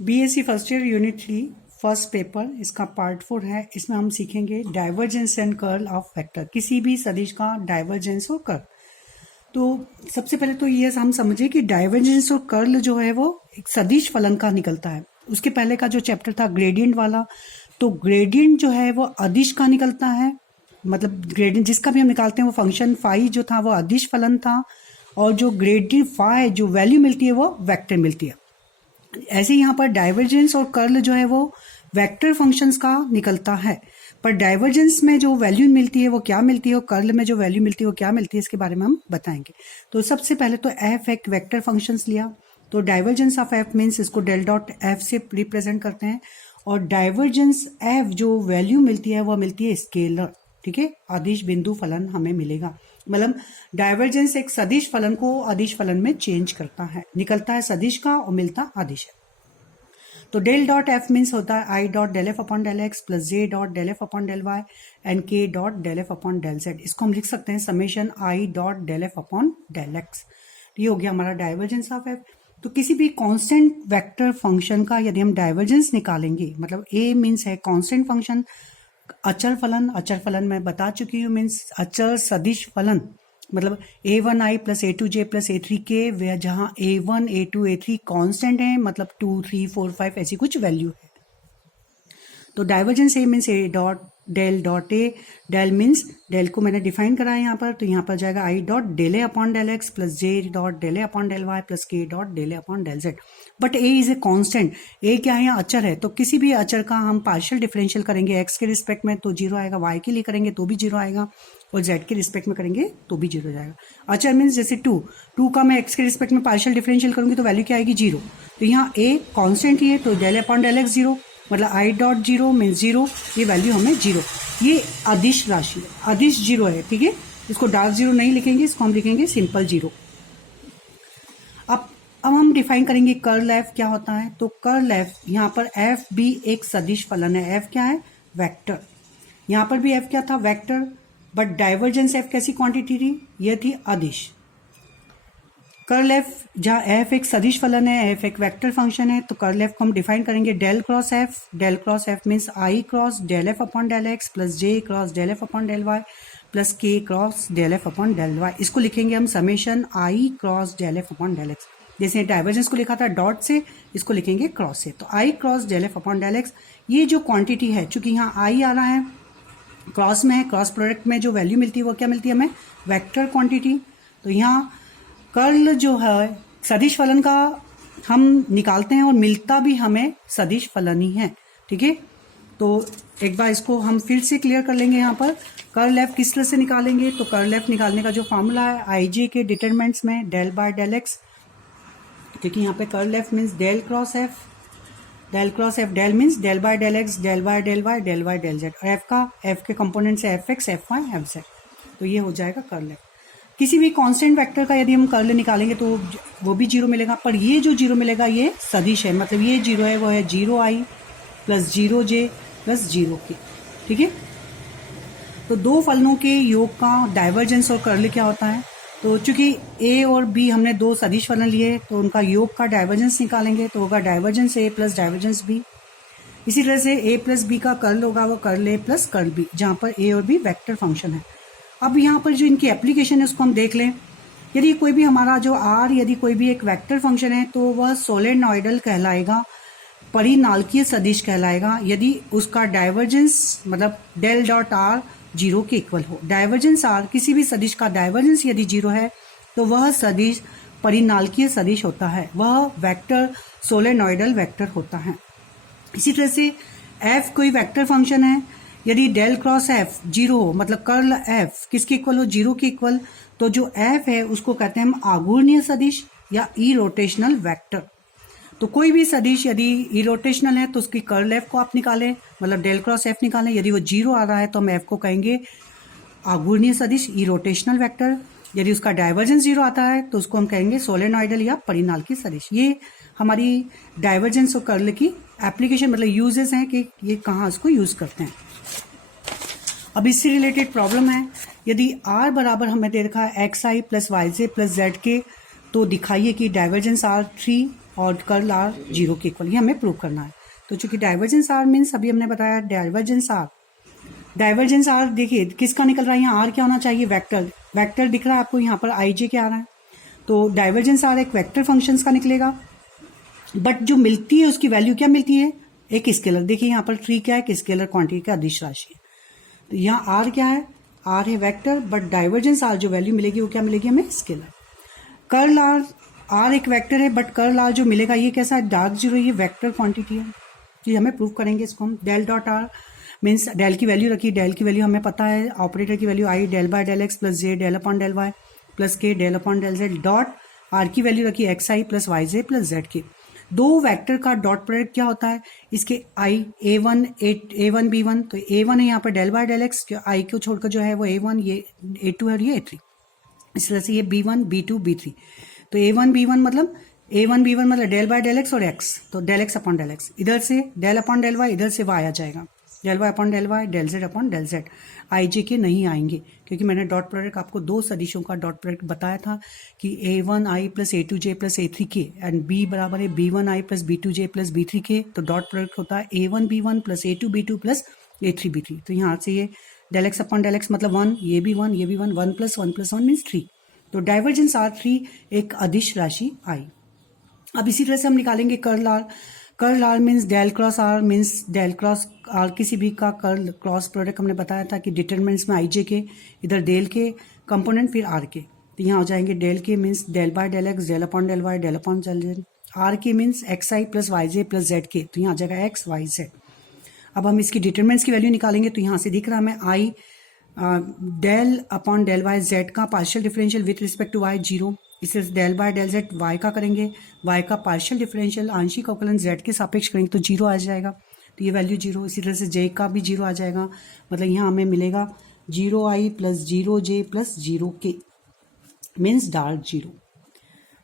BSc first year unit 3 first paper इसका part 4 है। इसमें हम सीखेंगे divergence and curl of vector, किसी भी सदिश का डाइवर्जेंस और कर्ल। तो सबसे पहले तो ये हम समझे कि डाइवर्जेंस और कर्ल जो है वो एक सदिश फलन का निकलता है। उसके पहले का जो चैप्टर था ग्रेडियंट वाला, तो ग्रेडियंट जो है वो अदिश का निकलता है। मतलब ग्रेडियंट जिसका भी हम निकालते हैं वो फंक्शन फाई जो था वो अदिश फलन था, और जो ग्रेडियंट फाई जो वैल्यू मिलती है वो वेक्टर मिलती है। ऐसे यहाँ पर डाइवर्जेंस और कर्ल जो है वो वेक्टर फंक्शंस का निकलता है, पर डाइवर्जेंस में जो वैल्यू मिलती है वो क्या मिलती है और कर्ल में जो वैल्यू मिलती है वो क्या मिलती है, इसके बारे में हम बताएंगे। तो सबसे पहले तो एफ एक वेक्टर फंक्शंस लिया, तो डाइवर्जेंस ऑफ एफ मीन्स इसको डेल डॉट एफ से रिप्रेजेंट करते हैं, और डाइवर्जेंस एफ जो वैल्यू मिलती है वो मिलती है स्केलर, ठीक है, अदिश बिंदु फलन हमें मिलेगा। मतलब डाइवर्जेंस एक सदिश फलन को अदिश फलन में चेंज करता है, निकलता है सदिश का और मिलता अदिश है। तो डेल डॉट एफ मीन्स होता है I dot del F upon del x plus J dot del F upon del Y and K dot del F upon del Z. इसको हम लिख सकते हैं summation I dot del F upon del x. ये हो गया हमारा divergence of F. तो किसी भी कांस्टेंट वेक्टर फंक्शन का यदि हम डाइवर्जेंस निकालेंगे, मतलब ए मीन्स है कांस्टेंट फंक्शन, अचर फलन, अचर फलन मैं बता चुकी हूँ मीन्स अचर सदिश फलन, मतलब a1i plus a2j plus a3k, जहाँ a1 a2 a3 कांस्टेंट है, मतलब 2 3 4 5 ऐसी कुछ वैल्यू है। तो divergence A means A dot A, del means del को मैंने डिफाइन करा है यहाँ पर, तो यहाँ पर जाएगा I dot del A upon del x plus J dot del A upon del Y plus K dot del A upon del Z. But A is a constant, A क्या है यहाँ अचर है, तो किसी भी अचर का हम पार्शियल डिफरेंशियल करेंगे एक्स के रिस्पेक्ट में तो जीरो आएगा, वाई के लिए करेंगे तो भी जीरो आएगा, और जेड के रिस्पेक्ट में करेंगे तो भी जीरो जाएगा। अचर मीन्स जैसे टू का मैं एक्स के रिस्पेक्ट में पार्शियल डिफरेंशियल करूंगी तो वैल्यू क्या आएगी, जीरो। तो यहाँ ए कांस्टेंट ही है तो del upon del X zero, मतलब I dot zero means zero, ये वैल्यू हमें जीरो। ये अदिश राशि है, अदिश जीरो है, ठीक है। इसको डार्क जीरो नहीं लिखेंगे, इसको हम लिखेंगे सिंपल जीरो। अब हम डिफाइन करेंगे कर्ल एफ क्या होता है। तो कर्ल एफ, यहाँ पर एफ भी एक सदिश फलन है, एफ क्या है, वेक्टर। यहाँ पर भी एफ क्या था, वेक्टर, बट डाइवर्जेंस एफ कैसी क्वांटिटी थी, ये थी अदिश। कर्ल एफ, जहाँ एफ एक सदिश फलन है, एफ एक वेक्टर फंक्शन है, तो कर्ल एफ को हम डिफाइन करेंगे del cross F. Del cross F means I cross del F upon del x plus J cross del F upon del Y plus K cross del F upon del Y. इसको लिखेंगे हम summation I cross del F upon del X. जैसे divergence को लिखा था dot से, इसको लिखेंगे क्रॉस से। तो I cross del F upon del x, ये जो क्वांटिटी है, चूंकि यहाँ आई आ रहा है, क्रॉस में है, क्रॉस प्रोडक्ट में जो वैल्यू मिलती है वो क्या मिलती है हमें, वेक्टर क्वांटिटी। तो यहाँ कर्ल जो है सदिश फलन का हम निकालते हैं और मिलता भी हमें सदिश फलन ही है, ठीक है। तो एक बार इसको हम फिर से क्लियर कर लेंगे। यहाँ पर कर्ल एफ किस तरह से निकालेंगे, तो कर्ल एफ निकालने का जो फॉर्मूला है आई जे के डिटरमिनेंट्स में डेल बाय डेल एक्स, क्योंकि यहाँ पे curl F means del cross F, del cross F, del means del by del x, del by del Y, del by del z, और एफ के कंपोनेंट से F x F y F z. तो ये हो जाएगा curl F. किसी भी constant vector का यदि हम कर्ल निकालेंगे तो वो भी जीरो मिलेगा, पर ये जो जीरो मिलेगा ये सदिश है, मतलब ये जीरो है वो है जीरो आई प्लस जीरो जे प्लस जीरो के, ठीक है। तो दो फलनों के योग का डाइवर्जेंस और कर्ल क्या होता है, तो चूंकि ए और बी हमने दो सदिश फलन लिए तो उनका योग का डाइवर्जेंस निकालेंगे तो होगा divergence A plus divergence B. इसी तरह से ए प्लस बी का कर्ल होगा वो curl A plus curl B, जहाँ पर ए और बी वेक्टर फंक्शन है। अब यहाँ पर जो इनकी एप्लीकेशन है उसको हम देख लें। यदि कोई भी हमारा जो आर, यदि कोई भी एक वेक्टर फंक्शन है तो वह सोलेनॉइडल कहलाएगा, परिनालकीय सदिश कहलाएगा, यदि उसका डाइवर्जेंस मतलब डेल डॉट आर जीरो के इक्वल हो। डाइवर्जेंस आर, किसी भी सदिश का डाइवर्जेंस यदि जीरो है तो वह सदिश परिनालकीय सदिश होता है, वह वेक्टर सोलेनॉइडल वेक्टर होता है। इसी तरह से एफ कोई वेक्टर फंक्शन है, यदि डेल क्रॉस एफ जीरो हो, मतलब कर्ल एफ किसके इक्वल हो, जीरो के इक्वल, तो जो एफ है उसको कहते हैं हम आघूर्णीय सदिश या इरोटेशनल वेक्टर। तो कोई भी सदिश यदि इरोटेशनल है तो उसकी कर्ल एफ को आप निकालें, मतलब डेल क्रॉस एफ निकालें, यदि वो जीरो आ रहा है तो हम एफ को कहेंगे आघूर्णीय सदिश इरोटेशनल वेक्टर। यदि उसका डाइवर्जेंस जीरो आता है तो उसको हम कहेंगे सोलेनॉइडल या परिनालकीय सदिश। ये हमारी डाइवर्जेंस और कर्ल की एप्लीकेशन, मतलब यूजेस हैं कि ये कहाँ इसको यूज करते हैं। अब इससे रिलेटेड प्रॉब्लम है, यदि r बराबर हमें दे रखा है x i plus y j plus z k, तो दिखाइए कि डाइवर्जेंस R3 और कर्ल आर जीरो के इक्वल, ये हमें प्रूव करना है। तो चूंकि डाइवर्जेंस आर मीन्स अभी हमने बताया डाइवर्जेंस आर देखिए किसका निकल रहा है, यहाँ आर क्या होना चाहिए, वेक्टर दिख रहा है आपको, यहाँ पर आई जे क्या आ रहा है, तो डाइवर्जेंस आर एक वेक्टर फंक्शंस का निकलेगा, बट जो मिलती है उसकी वैल्यू क्या मिलती है, एक स्केलर। देखिए यहाँ पर 3 क्या है, एक स्केलर क्वांटिटी का अदिश राशि है। तो यहाँ आर क्या है, आर है वेक्टर, बट डाइवर्जेंस आर जो वैल्यू मिलेगी वो क्या मिलेगी हमें, स्केलर। कर्ल आर एक वेक्टर है, बट कर्ल आर जो मिलेगा ये कैसा है, डार्क जीरो, ये वेक्टर क्वांटिटी है। ये हमें प्रूव करेंगे इसको हम। Del dot r means del की वैल्यू रखी, डेल की वैल्यू हमें पता है, ऑपरेटर की वैल्यू आई, del by del x plus J del upon del Y plus K del upon del z, dot r की वैल्यू रखी x i plus y j plus z k. दो vector का dot product क्या होता है, इसके आई ए one B one, तो a one है यहाँ पर डेल बाय डेल एक्स, आई को छोड़कर जो है वो ए वन, ये ए टू है और ये ए थ्री, इस तरह से ये b one b two b three. तो ए वन बी वन मतलब डेल बाय डेल एक्स और एक्स, तो del x upon del x, इधर से डेल अपॉन डेल वाई, इधर से वाई आ जाएगा, del Y upon del Y, del Z upon del Z. I J K नहीं आएंगे क्योंकि मैंने डॉट प्रोडक्ट आपको दो सदिशों का डॉट प्रोडक्ट बताया था कि A one I plus A two J plus A three K and B बराबर है B one I plus B two J plus B three K. तो डॉट प्रोडक्ट होता है A one B one plus A two B two plus A three B three. तो यहाँ से ये del x upon del X मतलब one, ये भी वन, ये भी one, one plus one means three. तो डाइवर्जेंस आर थ्री एक अदिश राशि आई। अब इसी तरह से हम निकालेंगे curl r. Curl r means del cross r means del cross r, किसी भी का कर्ल क्रॉस प्रोडक्ट हमने बताया था कि डिटरमिनेंट्स में आई जे के, इधर डेल के कंपोनेंट फिर आर के। तो यहाँ हो जाएंगे डेल के means del by del x del upon del Y del upon del Z, r के means x i plus y j plus z k, तो यहाँ आ जाएगा एक्स वाई जेड। अब हम इसकी डिटरमिनेंट्स की वैल्यू निकालेंगे, तो यहाँ से दिख रहा है हमें I del upon del Y Z का partial differential with respect to Y zero, इसे del by del Z Y का करेंगे, वाई का पार्शियल डिफरेंशियल आंशिक अवकलन जेड के सापेक्ष करेंगे तो जीरो आ जाएगा, तो ये वैल्यू जीरो। इसी तरह से जे का भी जीरो आ जाएगा, मतलब यहाँ हमें मिलेगा जीरो आई प्लस जीरो जे प्लस जीरो के मीन्स डार्क जीरो।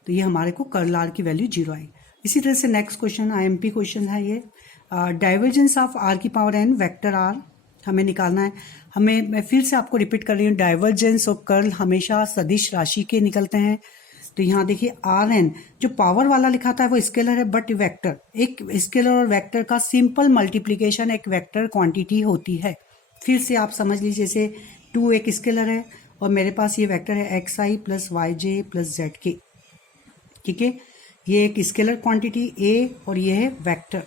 तो ये हमारे को कर्ल आर की वैल्यू जीरो आई। इसी तरह से नेक्स्ट क्वेश्चन आईएमपी क्वेश्चन है ये, डाइवर्जेंस ऑफ आर की पावर एन वेक्टर आर हमें निकालना है। मैं फिर से आपको रिपीट कर रही हूँ, डाइवर्जेंस और कर्ल हमेशा सदिश राशि के निकलते हैं। तो यहाँ देखिए आर एन जो पावर वाला लिखा था वो स्केलर है, बट वेक्टर एक स्केलर और वेक्टर का सिंपल मल्टीप्लीकेशन एक वेक्टर क्वांटिटी होती है। फिर से आप समझ लीजिए, जैसे टू एक स्केलर है और मेरे पास ये वेक्टर है x i plus y j plus z के, ठीक है, ये एक स्केलर क्वांटिटी ए और ये है वेक्टर।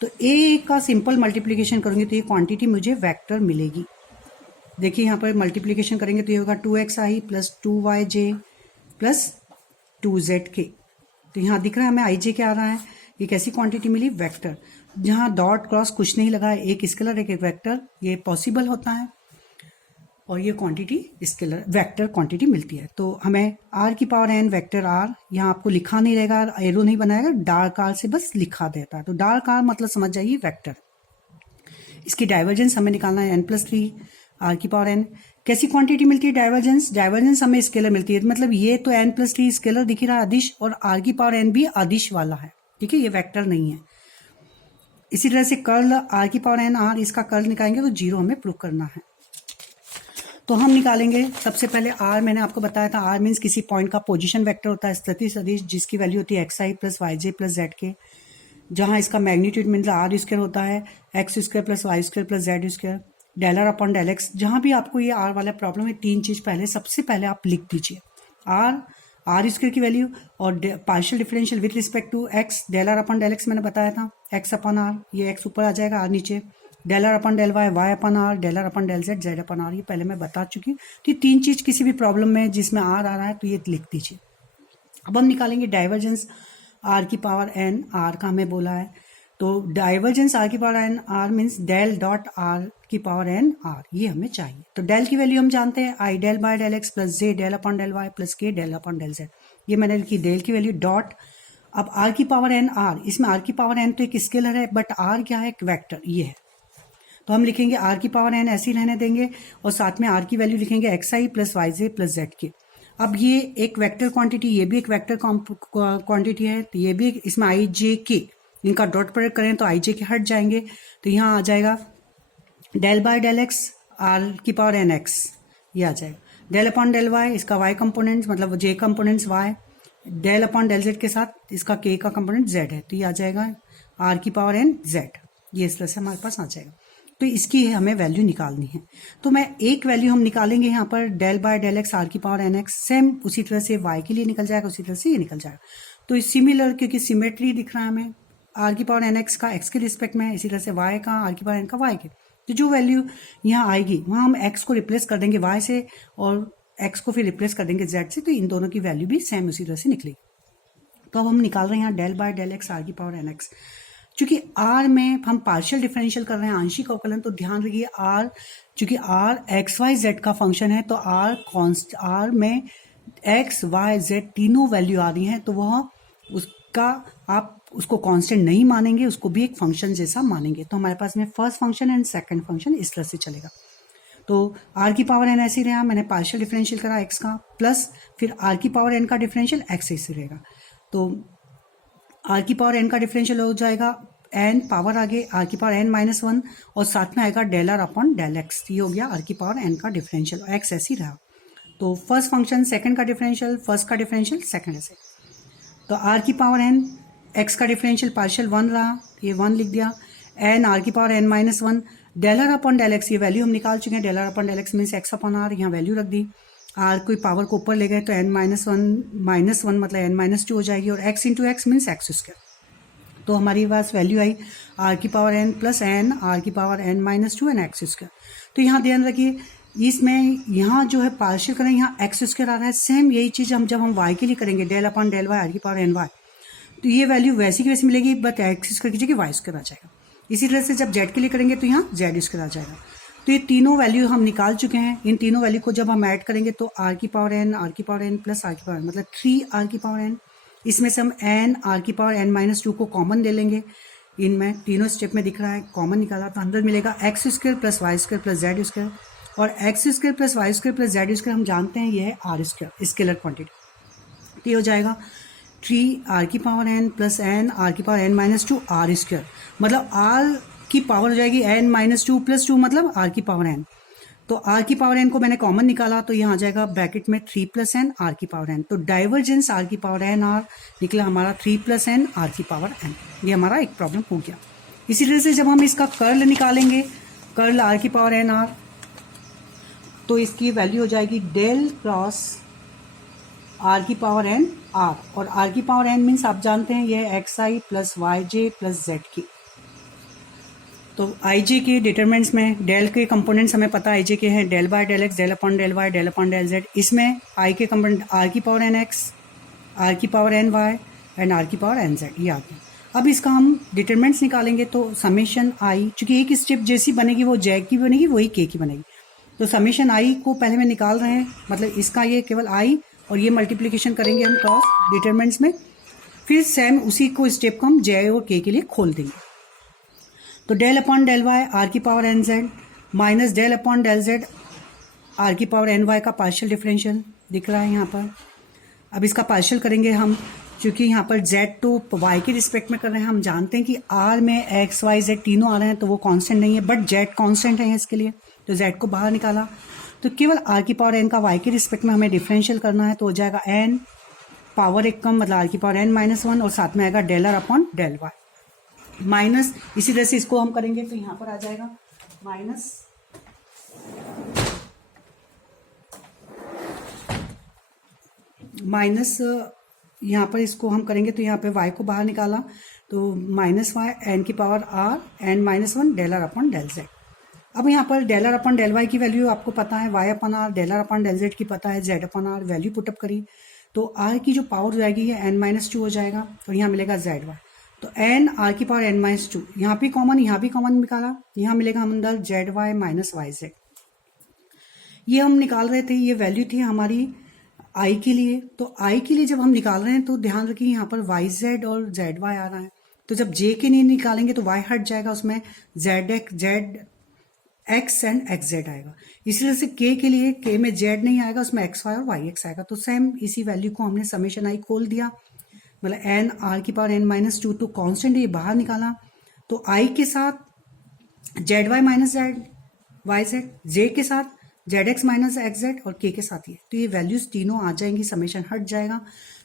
तो ए का सिंपल मल्टीप्लीकेशन करूंगी तो ये क्वांटिटी मुझे वेक्टर मिलेगी। देखिए यहाँ पर मल्टीप्लीकेशन करेंगे तो ये होगा two x i plus two y j plus two z k. तो यहाँ दिख रहा है हमें आई जे क्या आ रहा है, ये कैसी क्वांटिटी मिली, वेक्टर, जहाँ डॉट क्रॉस कुछ नहीं लगा है, एक स्केलर एक वेक्टर, ये पॉसिबल होता है और ये क्वांटिटी स्केलर वेक्टर क्वांटिटी मिलती है। तो हमें आर की पावर एन वेक्टर आर, यहाँ आपको लिखा नहीं रहेगा, एरो नहीं बनाएगा, डार्क आर से बस लिखा देता है। तो डार्क आर मतलब समझ जाइए वेक्टर। इसकी डाइवर्जेंस हमें निकालना है एन प्लस थ्री आर की पावर एन। कैसी क्वांटिटी मिलती है डाइवर्जेंस हमें स्केलर मिलती है, मतलब ये तो एन प्लस थ्री स्केलर दिख रहा है अदिश, और आर की पावर एन भी अदिश वाला है, ठीक है, ये वेक्टर नहीं है। इसी तरह से कर्ल आर की पावर एन आर, इसका कर्ल निकालेंगे तो जीरो हमें प्रूव करना है। तो हम निकालेंगे सबसे पहले आर, मैंने आपको बताया था आर मीन्स किसी पॉइंट का पोजीशन वेक्टर होता है, स्थिति सदिश जिसकी वैल्यू होती है x i plus y j plus z k, जहां इसका मैग्नीट्यूड मतलब आर स्क्वायर होता है x square plus Y square plus Z square, del r upon del x. जहां भी आपको ये आर वाला प्रॉब्लम है, तीन चीज पहले सबसे पहले आप लिख दीजिए, आर स्क्वायर की वैल्यू और partial differential with respect to x, del r upon del x मैंने बताया था, एक्स अपॉन आर, ये एक्स ऊपर आ जाएगा आर नीचे, del r upon del y, y upon r, del r upon del z, z upon r, ये पहले मैं बता चुकी हूँ। तो ये तीन चीज किसी भी प्रॉब्लम में जिसमें आर आ रहा है तो ये लिख दीजिए। अब हम निकालेंगे डाइवर्जेंस आर की पावर एन आर का हमें बोला है, तो डाइवर्जेंस आर की power N r means del dot r की पावर एन आर, ये हमें चाहिए। तो डेल की वैल्यू हम जानते हैं I del by del x plus J del upon del Y plus K del upon del Z, ये मैंने लिखी डेल की वैल्यू डॉट। अब आर की पावर एन आर, इसमें आर की पावर एन तो एक स्केलर है, बट आर क्या है, एक वेक्टर, ये है। तो हम लिखेंगे आर की पावर एन ऐसे ही रहने देंगे और साथ में आर की वैल्यू लिखेंगे x i plus y j plus z के। अब ये एक वेक्टर क्वांटिटी, ये भी एक वेक्टर क्वांटिटी है, तो ये भी इसमें आई जे के, इनका डॉट प्रोडक्ट करें तो आई जे के हट जाएंगे, तो यहाँ आ जाएगा del by del x are की पावर एन एक्स, ये आ जाएगा, डेल अपॉन डेल वाई, इसका वाई कंपोनेंट्स मतलब J components Y, del upon del Z के साथ इसका के का कंपोनेंट जेड है, तो ये आ जाएगा आर की पावर एन जेड, ये इस तरह से हमारे पास आ जाएगा। तो इसकी हमें वैल्यू निकालनी है, तो मैं एक वैल्यू हम निकालेंगे यहाँ पर del by del x are की पावर एन एक्स, सेम उसी तरह से वाई के लिए निकल जाएगा, उसी तरह से ये निकल जाएगा। तो सिमिलर, क्योंकि सिमेट्री दिख रहा है हमें आर की पावर एन एक्स का एक्स के रिस्पेक्ट में, इसी तरह से वाई का आर की पावर एन का वाई के, तो जो वैल्यू यहाँ आएगी वहाँ हम एक्स को रिप्लेस कर देंगे वाई से और एक्स को फिर रिप्लेस कर देंगे जेड से, तो इन दोनों की वैल्यू भी सेम उसी तरह से निकलेगी। तो अब हम निकाल रहे हैं यहाँ del by del x are की पावर एन एक्स। चूंकि आर में हम पार्शियल डिफरेंशियल कर रहे हैं, आंशिक अवकलन, तो ध्यान रखिए आर, चूंकि आर एक्स वाई जेड का फंक्शन है, तो आर में एक्स वाई जेड तीनों वैल्यू आ रही हैं, तो वह उसका आप उसको कांस्टेंट नहीं मानेंगे, उसको भी एक फंक्शन जैसा मानेंगे। तो हमारे पास में first function and second function इस तरह से चलेगा। तो आर की पावर एन ऐसे ही रहा, मैंने पार्शियल डिफरेंशियल करा एक्स का, प्लस फिर आर की पावर एन का डिफरेंशियल एक्स ऐसे रहेगा। तो आर की पावर एन का डिफरेंशियल हो जाएगा एन पावर आगे आर की पावर एन माइनस वन, और साथ में आएगा del r upon del x, ये हो गया आर की पावर एन का डिफरेंशियल, एक्स ऐसे ही रहा। तो फर्स्ट फंक्शन सेकंड का डिफरेंशियल, फर्स्ट का डिफरेंशियल सेकंड ऐसे। तो आर की पावर एन एक्स का डिफरेंशियल पार्शियल वन रहा, ये वन लिख दिया, एन आर की power N minus one, del r upon del x, ये वैल्यू हम निकाल चुके हैं, del r upon del x means x upon r, यहाँ वैल्यू रख दी, आर कोई पावर को ऊपर ले गए तो एन माइनस वन मतलब एन माइनस टू हो जाएगी, और X into X means X square. तो हमारे पास वैल्यू आई आर की power N plus N are की power N minus two N X square. तो यहाँ ध्यान रखिए इसमें यहाँ जो है पार्शियल करें, यहाँ एक्स स्क्वायर आ रहा है, सेम यही चीज़ हम जब हम वाई के लिए करेंगे del upon del Y are की पावर एन वाई, तो ये वैल्यू वैसी की वैसी मिलेगी, बट एक्स स्क्वायर की जगह वाई स्क्वायर आ जाएगा। इसी तरह से जब जेड के लिए करेंगे तो यहाँ जेड स्क्वायर आ जाएगा। तो ये तीनों वैल्यू हम निकाल चुके हैं, इन तीनों वैल्यू को जब हम ऐड करेंगे तो आर की पावर एन प्लस आर की पावर एन मतलब 3 आर की पावर एन, इसमें से हम एन आर की पावर एन माइनस टू को कॉमन ले लेंगे, इनमें तीनों स्टेप में दिख रहा है कॉमन निकाला, तो अंदर मिलेगा X square plus Y square plus Z square, और X square plus Y square plus Z square हम जानते हैं ये है आर स्क्वायर स्केलर क्वांटिटी। तो ये हो जाएगा 3 आर की power N plus N are की power N minus two R square, मतलब आर की पावर हो जाएगी N minus two plus two मतलब आर की पावर एन। तो आर की पावर एन को मैंने कॉमन निकाला तो यहाँ आ जाएगा ब्रैकेट में 3 प्लस एन आर की पावर एन, तो डाइवर्जेंस आर की पावर एन आर निकला हमारा 3 प्लस एन आर की पावर एन, ये हमारा एक प्रॉब्लम हो गया। इसी तरह से जब हम इसका कर्ल निकालेंगे, कर्ल आर की पावर एन आर, तो इसकी वैल्यू हो जाएगी डेल क्रॉस आर की पावर एन आर, और आर की पावर एन मीन्स आप जानते हैं ये x i plus y j plus Z की। तो आई जे के डिटरमिनेंट्स में डेल के कंपोनेंट्स हमें पता है आई जे के हैं del by del x del upon del Y del upon del z, इसमें आई के कंपोनेंट आर की पावर एन एक्स आर की power N y and r की पावर एन जेड, ये आ गया। अब इसका हम डिटरमिनेंट्स निकालेंगे तो समेशन आई, चूंकि एक स्टेप जैसी बनेगी वो जेड की बनेगी वही के की बनेगी, तो समेशन आई को पहले में निकाल रहे हैं, मतलब इसका ये केवल आई और ये मल्टीप्लिकेशन करेंगे हम क्रॉस डिटरमिनेंट्स में, फिर सेम उसी को स्टेप को हम जे और के लिए खोल देंगे। तो del upon del Y are की power N Z minus del upon del Z R की पावर एन वाई का पार्शियल डिफरेंशियल दिख रहा है यहाँ पर। अब इसका पार्शियल करेंगे हम, क्योंकि यहाँ पर जेड तो वाई के रिस्पेक्ट में कर रहे हैं, हम जानते हैं कि आर में एक्स वाई जेड तीनों आ रहे हैं तो वो कांस्टेंट नहीं है, बट जेड कांस्टेंट है इसके लिए, तो जेड को बाहर निकाला, तो केवल आर की पावर एन का वाई के रिस्पेक्ट में हमें डिफरेंशियल करना है, तो हो जाएगा एन पावर एक कम मतलब आर की पावर एन माइनस वन, और साथ में आएगा del r upon del y minus, इसी तरह से इसको हम करेंगे तो यहाँ पर आ जाएगा माइनस यहाँ पर इसको हम करेंगे तो यहाँ पे y को बाहर निकाला तो माइनस वाई एन की power r n minus one del r upon del z. अब यहाँ पर del r upon del y की वैल्यू आपको पता है, y upon r, del r upon del z की पता है, z upon r, value put up करी तो r की जो पावर हो जाएगी ये n माइनस टू हो जाएगा और यहाँ मिलेगा जेड वाई, तो n आर की पावर n माइनस टू, यहाँ भी कॉमन निकाला, यहाँ मिलेगा हम अंदर z Y minus y z. ये हम निकाल रहे थे, ये वैल्यू थी हमारी आई के लिए, तो आई के लिए जब हम निकाल रहे हैं तो ध्यान रखिए यहाँ पर वाई जेड और जेड वाई आ रहा है, तो जब जे के लिए निकालेंगे तो वाई हट जाएगा, उसमें Z x and x Z आएगा। इसी तरह से के लिए के में जेड नहीं आएगा, उसमें एक्स वाई और वाई एक्स आएगा, तो सेम इसी वैल्यू को हमने समेशन आई खोल दिया, मतलब एन आर की पावर एन माइनस टू, तो कॉन्स्टेंट ये बाहर निकाला, तो आई के साथ Z Y minus Z Y Z, J के साथ Z X minus X Z और के साथ ये, तो ये वैल्यूज तीनों आ जाएंगी, समेशन हट जाएगा,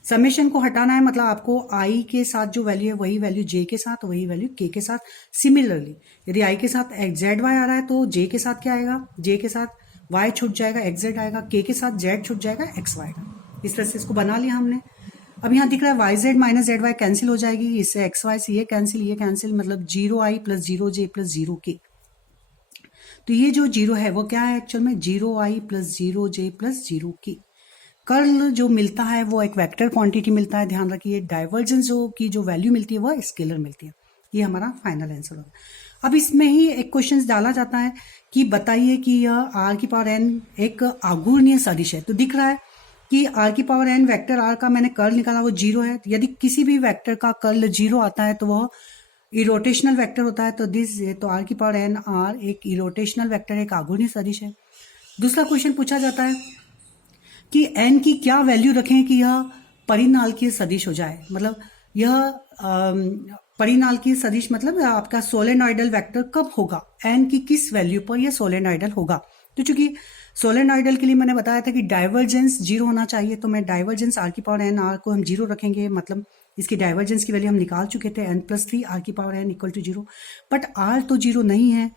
समेशन को हटाना है, मतलब आपको आई के साथ जो वैल्यू है वही वैल्यू जे के साथ, वही वैल्यू के साथ। सिमिलरली यदि आई के साथ जेड वाई आ रहा है तो जे के साथ क्या आएगा, जे के साथ वाई छूट जाएगा, एक्स जेड आएगा, के साथ जेड छूट जाएगा, एक्स वाई आएगा। इस तरह से इसको बना लिया हमने। अब यहाँ दिख रहा है y z minus Z y cancel हो जाएगी, इससे एक्स वाई से ये कैंसिल, मतलब 0i plus 0j plus 0k। तो ये जो 0 है वो क्या है एक्चुअल में, 0i plus 0j plus 0k। Curl जो मिलता है वो एक वेक्टर क्वांटिटी मिलता है, ध्यान रखिए। डाइवर्जेंस जो की जो वैल्यू मिलती है वह स्केलर मिलती है। ये हमारा फाइनल आंसर होगा। अब इसमें ही एक क्वेश्चन डाला जाता है कि बताइए कि यह r की पावर n एक आघूर्णीय सदिश है। तो दिख रहा है कि r की पावर n वेक्टर r का मैंने कर्ल निकाला, वो 0 है। यदि किसी भी वेक्टर का कर्ल 0 आता है तो वह इरोटेशनल वेक्टर होता है। तो r की पावर n r एक इरोटेशनल वेक्टर, एक आघूर्णीय सदिश है। दूसरा क्वेश्चन पूछा जाता है कि n की क्या वैल्यू रखें कि यह परिनालकीय सदिश हो जाए, मतलब यह परिनालकीय सदिश मतलब आपका सोलेनॉइडल वेक्टर कब होगा, n की किस वैल्यू पर यह सोलेनॉइडल होगा। तो चूंकि सोलेनॉइडल के लिए मैंने बताया था कि डाइवर्जेंस 0 होना चाहिए, तो मैं डाइवर्जेंस r की पावर n r को हम 0 रखेंगे, मतलब इसकी डाइवर्जेंस की वैल्यू हम निकाल चुके थे n+3 r की power n equal to 0। But r तो 0 नहीं है,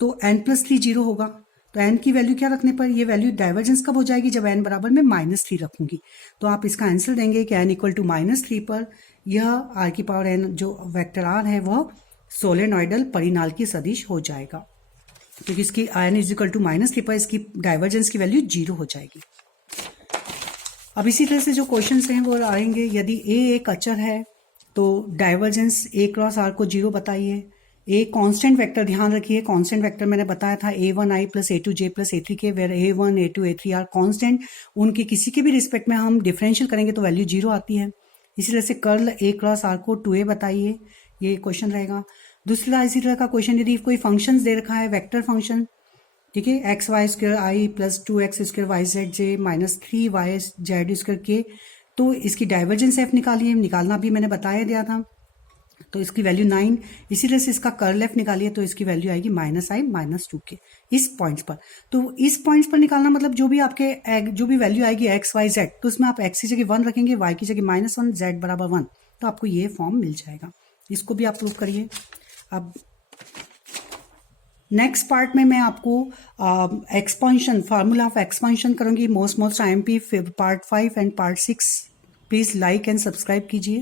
तो n+3 0 होगा। तो n की वैल्यू क्या रखने पर ये वैल्यू डाइवर्जेंस कब हो जाएगी, जब n बराबर में -3 रखूंगी। तो आप इसका आंसर देंगे कि n इक्वल टू -3 पर यह r की पावर n जो वेक्टर r है वह सोलेनॉइडल परिनालकीय सदिश हो जाएगा, क्योंकि इसकी n इज इक्वल टू -3 पर इसकी डाइवर्जेंस की वैल्यू 0 हो जाएगी। अब इसी तरह से जो क्वेश्चन हैं वो आएंगे। यदि a एक अचर है तो डाइवर्जेंस a क्रॉस r को 0 बताइए। ए कांस्टेंट वेक्टर, ध्यान रखिए कांस्टेंट वेक्टर मैंने बताया था a1i plus a2j plus a3k, where a1 a2 a3 are constant. उनके किसी के भी रिस्पेक्ट में हम डिफरेंशियल करेंगे तो वैल्यू 0 आती है। इसी तरह से कर्ल a क्रॉस r को 2a बताइए, ये क्वेश्चन रहेगा। दूसरा इसी तरह का क्वेश्चन, यदि कोई फंक्शन दे रखा है वेक्टर फंक्शन, ठीक है, x y square i plus 2x square y Z j minus 3y z square k, तो इसकी डाइवर्जेंस f निकालिए, निकालना भी मैंने बताया दिया था, तो इसकी वैल्यू 9। इसी तरह से इसका कर्ल f निकालिए तो इसकी वैल्यू आएगी -i -2k इस पॉइंट्स पर। तो इस पॉइंट्स पर निकालना मतलब जो भी आपके जो भी वैल्यू आएगी x y z, तो उसमें आप x की जगह 1 रखेंगे, y की जगह -1, z बराबर 1, तो आपको ये फॉर्म मिल जाएगा। इसको भी आप प्रूव करिए। अब नेक्स्ट पार्ट में मैं आपको एक्सपांशन, फार्मूला ऑफ एक्सपांशन करूंगी, most IMP part 5 and part 6। Please like and subscribe कीजिए।